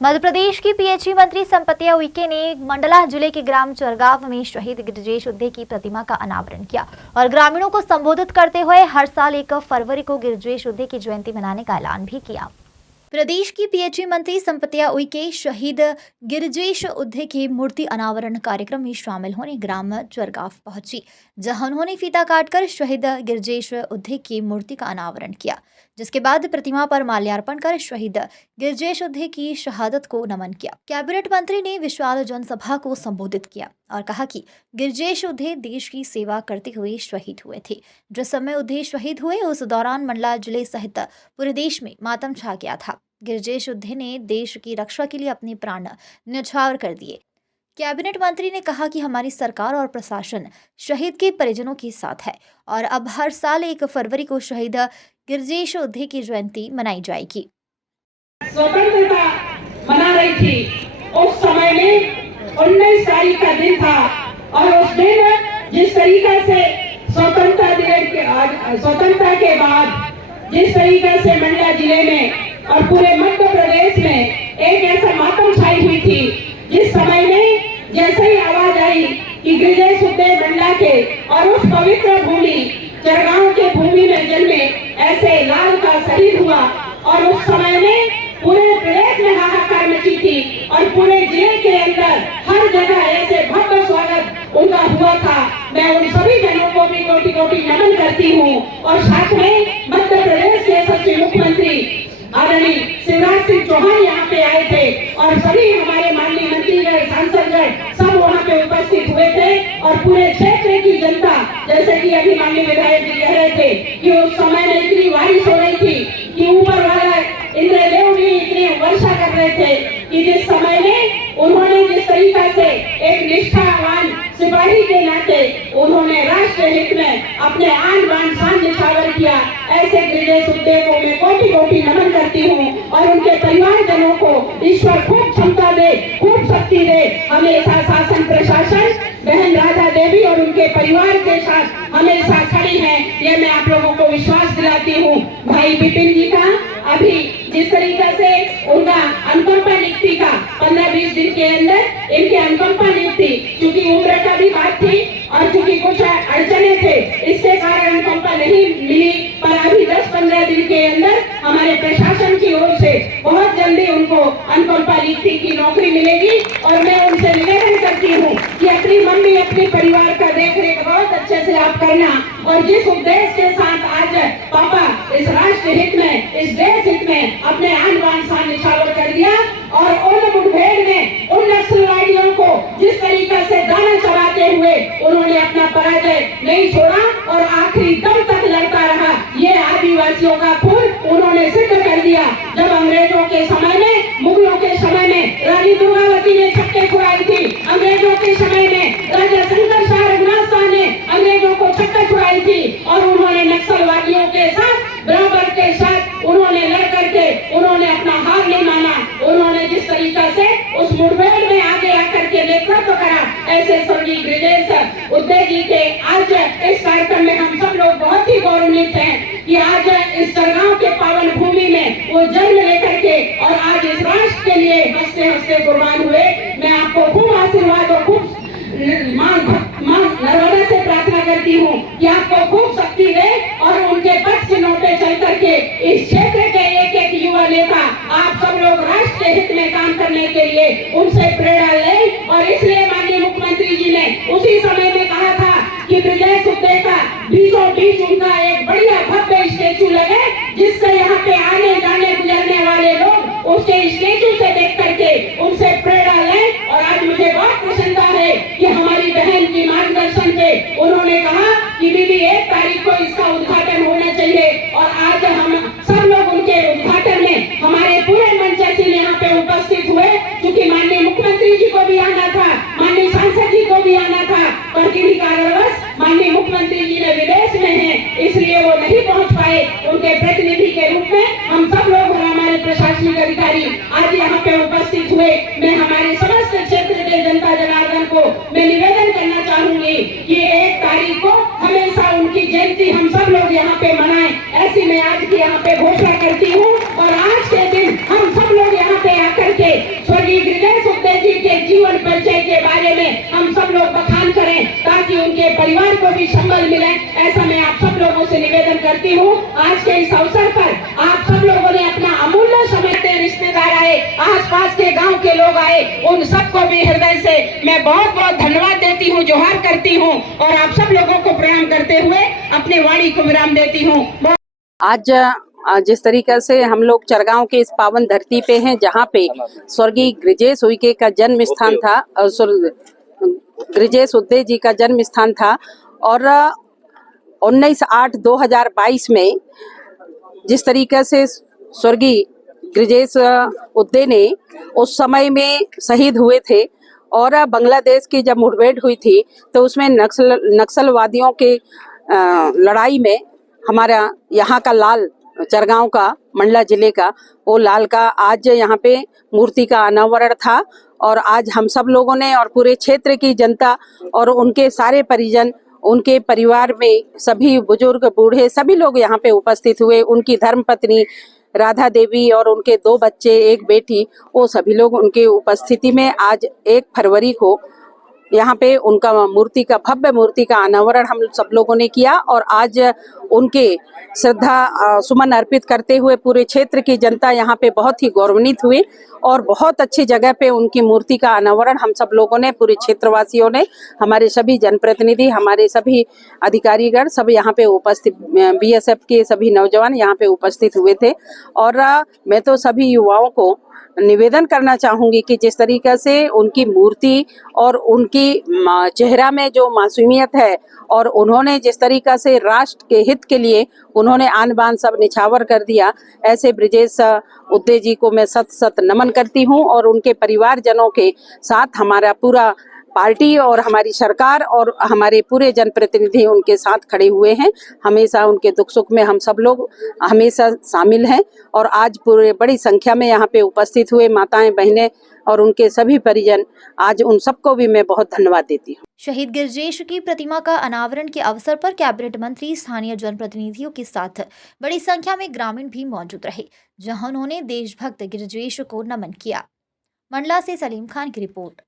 मध्य प्रदेश की पीएचई मंत्री संपतिया उइके ने मंडला जिले के ग्राम चरगांव में शहीद गिरिजेश उद्धे की प्रतिमा का अनावरण किया और ग्रामीणों को संबोधित करते हुए हर साल 1 फरवरी को गिरिजेश उद्धे की जयंती मनाने का ऐलान भी किया। प्रदेश की पीएचई मंत्री संपतिया उइके शहीद गिरिजेश उद्धे की मूर्ति अनावरण कार्यक्रम में शामिल होने ग्राम चरगांव पहुंची, जहां उन्होंने फीता काटकर शहीद गिरिजेश उद्धे की मूर्ति का अनावरण किया, जिसके बाद प्रतिमा पर माल्यार्पण कर शहीद गिरिजेश उद्धे की शहादत को नमन किया। कैबिनेट मंत्री ने विशाल जनसभा को संबोधित किया और कहा कि गिरिजेश उद्धे देश की सेवा करते हुए शहीद हुए थे। जिस समय उद्धे शहीद हुए उस दौरान मंडला जिले सहित पूरे देश में मातम छा गया था। गिरिजेश उद्धे ने देश की रक्षा के लिए अपने प्राण न्यौछावर कर दिए। कैबिनेट मंत्री ने कहा कि हमारी सरकार और प्रशासन शहीद के परिजनों के साथ है और अब हर साल 1 फरवरी को शहीद गिरिजेश उद्धे की जयंती मनाई जाएगी। स्वतंत्रता मना रही थी, उस समय में 19 तारीख का दिन था और उस दिन जिस तरीके से स्वतंत्रता के बाद जिस तरीके से मंडला जिले में और पूरे मध्य प्रदेश में एक ऐसा मातम छाई हुई थी, जिस समय में जैसे ही आवाज आई कि गिरिजेश उद्धे मंडला के और उस पवित्र भूमि चरगांव के भूमि में जन्मे ऐसे लाल का शहीद हुआ और उस समय में पूरे प्रदेश में हाहाकार मची थी और पूरे जिले के अंदर हर जगह ऐसे भव्य स्वागत उनका हुआ था। मैं उन सभी जनों को भी कोटि कोटि नमन करती हूँ और साथ में मध्य प्रदेश के सचिव मुख्यमंत्री आदरणीय शिवराज सिंह चौहान यहाँ पे आए थे और सभी हमारे माननीय मंत्रीगण, सांसदगण सब वहाँ पे उपस्थित हुए थे और पूरे क्षेत्र की जनता, जैसे कि अभी माननीय विधायक जी कह रहे थे कि उस समय में इतनी बारिश हो रही थी कि ऊपर वाला इंद्रदेव भी इतनी वर्षा कर रहे थे कि जिस समय में उन्होंने जिस तरीका से एक निष्ठावान सिपाही के नाते उन्होंने राष्ट्र हित में अपने आन बान शान निछावर किया। ऐसे गिरिजेश उद्धे को मैं कोटि कोटि नमन करती हूँ और उनके परिवारजनों को ईश्वर खूब क्षमता दे, खूब शक्ति दे। हमेशा शासन प्रशासन बहन राधा देवी और उनके परिवार के साथ हमेशा खड़ी है, ये मैं आप लोगों को विश्वास दिलाती हूँ। भाई बिपिन जी का अभी जिस तरीके से उनका अनुकंपा नियुक्ति का 15-20 दिन के अंदर इनके अनुकंपा नियुक्ति, क्योंकि उम्र का भी बात थी और चूंकि कुछ अड़चने थे इसके कारण अनुकंपा नहीं मिली, पर अभी 10-15 दिन के अंदर हमारे प्रशासन की ओर से बहुत जल्दी उनको अनुकंपा नियुक्ति की नौकरी मिलेगी और मैं उनसे निवेदन करती हूँ कि अपनी मम्मी अपने परिवार का देख रेख बहुत अच्छे से आप करना और जिस उद्देश्य के साथ आज पापा इस राष्ट्र हित में, इस देश हित में अपने आन बान शान निछावर कर दिया और उन मुठभेड़ में उन नक्सलवादियों को जिस तरीके से दाना चबाते हुए उन्होंने अपना पराजय नहीं छोड़ा और आखिरी दम तक लड़ता रहा। ये आदिवासियों का खून उन्होंने सिद्ध कर दिया। जब अंग्रेजों के समय में, मुगलों के समय में रानी दुर्गावती ने छक्के छुड़ाई थी, अंग्रेजों के समय में राजा शंकर शाह रघुनाथ शाह ने अंग्रेजों को छक्के छुड़ाई थी और उन्होंने नक्सलवादियों के साथ बराबर के साथ उन्होंने लड़ करके उन्होंने अपना हार नहीं माना। उन्होंने जिस तरीका से उस मुठभेड़ में आगे आकर के नेतृत्व करा, ऐसे स्वर्गीय गिरिजेश उद्धे जी के आज इस कार्यक्रम में हम सब लोग बहुत ही गौरवान्वित हैं कि आज इस चरगांव के पावन भूमि में वो जन्म लेकर के और आज इस राष्ट्र के लिए हंसते हंसते कुर्बान हुए। मैं आपको खूब आशीर्वाद और खूब मां नर्मदा से प्रार्थना करती हूँ कि आपको खूब शक्ति दे और उनके पक्ष चिन्हों पे चल करके इस क्षेत्र के एक युवा नेता आप सब लोग राष्ट्र के हित में काम करने के लिए उनसे प्रेरणा लें। और इसलिए माननीय मुख्यमंत्री जी ने उसी समय में कहा था कि गिरिजेश उद्धे का बीचों बीच उनका एक बढ़िया भव्य स्टेचू लगे, जिससे यहाँ पे आने जाने गुजरने वाले लोग उसके स्टेचू से देख करके उनसे प्रेरणा लें। और आज मुझे बहुत प्रसन्नता है कि हमारी बहन की मार्गदर्शन पे उन्होंने कहा कि दीदी 1 तारीख को इसका उद्घाटन होना चाहिए और आज हम सब लोग उनके उद्घाटन में हमारे पूरे मंच से यहाँ पे उपस्थित हुए, क्योंकि माननीय मुख्यमंत्री जी को भी आना था, माननीय सांसद जी को भी आना था, पर किन्हीं कारणवश माननीय मुख्यमंत्री जी ने विदेश में हैं, इसलिए वो नहीं पहुंच पाए। उनके प्रतिनिधि के रूप में हम सब लोग और हमारे प्रशासनिक अधिकारी आज यहाँ पे उपस्थित हुए। मैं हमारे समस्त क्षेत्र के जनता जनार्दन को मैं निवेदन करना चाहूंगी कि 1 तारीख को हमेशा उनकी जयंती हम सब लोग यहाँ पे मनाएं, ऐसी मैं आज की यहाँ पे घोषणा करती हूँ। और आज के दिन हम सब लोग यहाँ पे आकर के स्वर्गीय गिरिजेश उदय जी के जीवन परिचय के बारे में हम सब लोग बखान करें ताकि उनके परिवार को भी संबल मिले। ऐसा मैं आप सब लोगों से निवेदन करती हूँ। आज के इस अवसर पर आप सब लोगों ने अपना अमूल्य समय देते, रिश्तेदार आए, आसपास के गांव के लोग आए, उन सबको भी हृदय से मैं बहुत बहुत धन्यवाद देती हूँ, जोहार करती हूँ और आप सब लोगों को प्रणाम करते हुए अपने वाणी को विराम देती हूँ। आज जिस तरीके से हम लोग चरगांव के इस पावन धरती पे हैं, जहाँ पे स्वर्गीय गिरिजेश उइके का जन्म स्थान था और गिरिजेश उदय जी का जन्म स्थान था, और 19/8/2022 में जिस तरीके से स्वर्गीय गिरिजेश उदय ने उस समय में शहीद हुए थे और बांग्लादेश की जब मुठभेड़ हुई थी तो उसमें नक्सलवादियों के लड़ाई में हमारा यहाँ का लाल, चरगांव का, मंडला जिले का, वो लाल का आज यहाँ पे मूर्ति का अनावरण था। और आज हम सब लोगों ने और पूरे क्षेत्र की जनता और उनके सारे परिजन, उनके परिवार में सभी बुजुर्ग, बूढ़े, सभी लोग यहाँ पे उपस्थित हुए। उनकी धर्मपत्नी राधा देवी और उनके 2 बच्चे, 1 बेटी, वो सभी लोग उनके उपस्थिति में आज 1 फरवरी को यहाँ पे उनका भव्य मूर्ति का अनावरण हम सब लोगों ने किया। और आज उनके श्रद्धा सुमन अर्पित करते हुए पूरे क्षेत्र की जनता यहाँ पे बहुत ही गौरवान्वित हुई और बहुत अच्छी जगह पे उनकी मूर्ति का अनावरण हम सब लोगों ने, पूरे क्षेत्रवासियों ने, हमारे सभी जनप्रतिनिधि, हमारे सभी अधिकारीगण सब यहाँ पे उपस्थित, BSF के सभी नौजवान यहाँ पे उपस्थित हुए थे। और मैं तो सभी युवाओं को निवेदन करना चाहूंगी कि जिस तरीके से उनकी मूर्ति और उनकी चेहरा में जो मासूमियत है और उन्होंने जिस तरीका से राष्ट्र के हित के लिए उन्होंने आन बान सब निछावर कर दिया, ऐसे गिरिजेश उदय जी को मैं सत सत नमन करती हूँ। और उनके परिवारजनों के साथ हमारा पूरा पार्टी और हमारी सरकार और हमारे पूरे जनप्रतिनिधि उनके साथ खड़े हुए हैं। हमेशा उनके दुख सुख में हम सब लोग हमेशा शामिल हैं। और आज पूरे बड़ी संख्या में यहाँ पे उपस्थित हुए माताएं, बहनें और उनके सभी परिजन, आज उन सबको भी मैं बहुत धन्यवाद देती हूँ। शहीद गिरिजेश की प्रतिमा का अनावरण के अवसर पर कैबिनेट मंत्री, स्थानीय जनप्रतिनिधियों के साथ बड़ी संख्या में ग्रामीण भी मौजूद रहे, जहां उन्होंने देशभक्त गिरिजेश को नमन किया। मंडला से सलीम खान की रिपोर्ट।